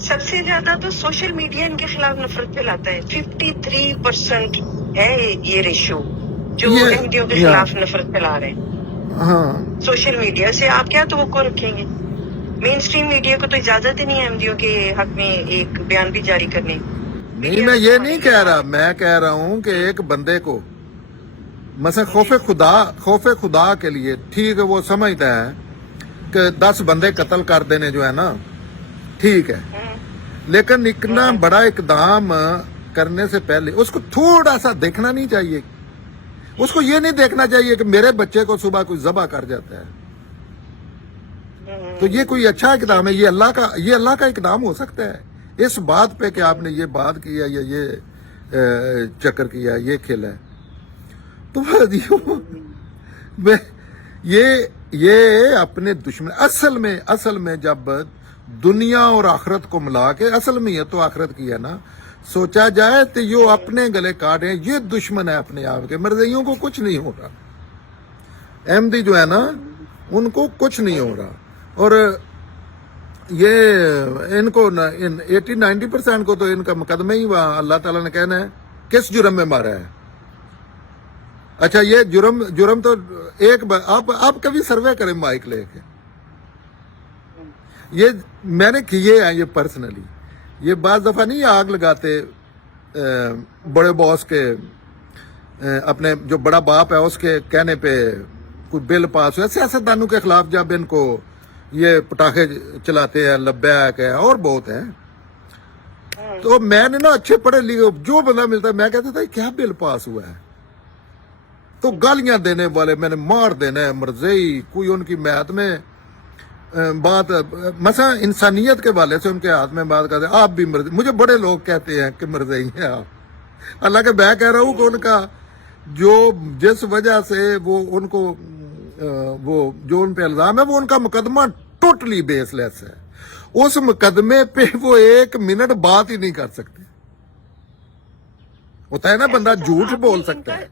سب سے زیادہ تو سوشل میڈیا ان کے خلاف نفرت پھیلاتا ہے. 53% ہے یہ ریشو جو احمدیوں کے خلاف نفرت پھیلا رہے ہیں. ہاں سوشل میڈیا سے آپ کیا توقع رکھیں گے؟ مین اسٹریم میڈیا کو تو اجازت ہی نہیں ہے احمدیوں کے حق میں ایک بیان بھی جاری کرنے. نہیں، میں یہ نہیں کہہ رہا، میں کہہ رہا ہوں کہ ایک بندے کو مثلا خوف خدا کے لیے ٹھیک ہے، وہ سمجھتا ہے کہ 10 بندے قتل کر دینے جو ہے نا ٹھیک ہے، لیکن اتنا بڑا اقدام کرنے سے پہلے اس کو تھوڑا سا دیکھنا نہیں چاہیے. اس کو یہ نہیں دیکھنا چاہیے کہ میرے بچے کو صبح کوئی ذبح کر جاتا ہے تو یہ کوئی اچھا اقدام ہے؟ یہ اللہ کا اقدام ہو سکتا ہے. اس بات پہ کہ آپ نے یہ بات کیا یا یہ چکر کیا، یہ کھیلا ہے، تو یہ اپنے دشمن اصل میں جب دنیا اور آخرت کو ملا کے، اصل میں یہ تو آخرت کی ہے نا، سوچا جائے تو یہ اپنے گلے کاٹے. یہ دشمن ہے اپنے آپ کے. مرزائیوں کو کچھ نہیں ہو رہا، احمدی جو ہے نا ان کو کچھ نہیں ہو رہا. اور یہ ان کو 80-90% کو تو ان کا مقدمہ ہی وہاں اللہ تعالیٰ نے کہنا ہے کس جرم میں مارا ہے. اچھا یہ جرم تو آپ کبھی سروے کریں مائک لے کے. یہ میں نے کیے ہیں، یہ پرسنلی. یہ بعض دفعہ نہیں آگ لگاتے بڑے باس کے، اپنے جو بڑا باپ ہے اس کے کہنے پہ کوئی بل پاس ہوا سیاستدانوں کے خلاف، جب ان کو یہ پٹاخے چلاتے ہیں، لبیک ہے اور بہت ہیں. تو میں نے نا اچھے پڑھے لکھے جو بندہ ملتا ہے میں کہتا تھا کیا بل پاس ہوا ہے، تو گالیاں دینے والے میں نے مار دینا ہے مرزئی. کوئی ان کی میت میں بات مثلا انسانیت کے والے سے ان کے ہاتھ میں بات کرتے آپ بھی مرزئی. مجھے بڑے لوگ کہتے ہیں کہ مرزئی ہیں آپ. اللہ کے میں کہہ رہا ہوں کہ ان کا جس وجہ سے وہ ان کو وہ جو ان پہ الزام ہے وہ ان کا مقدمہ ٹوٹلی بیس لیس ہے. اس مقدمے پہ وہ 1 منٹ بات ہی نہیں کر سکتے. ہوتا ہے نا بندہ جھوٹ بول سکتا ہے.